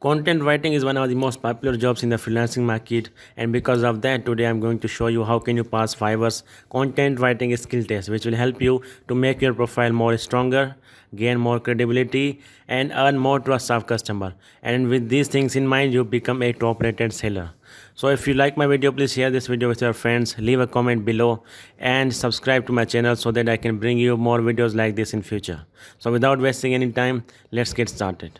Content writing is one of the most popular jobs in the freelancing market, and because of that today I'm going to show you how can you pass Fiverr's content writing skill test, which will help you to make your profile more stronger, gain more credibility and earn more trust of customer. And with these things in mind, you become a top rated seller. So if you like my video, please share this video with your friends, leave a comment below and subscribe to my channel so that I can bring you more videos like this in future. So without wasting any time, let's get started.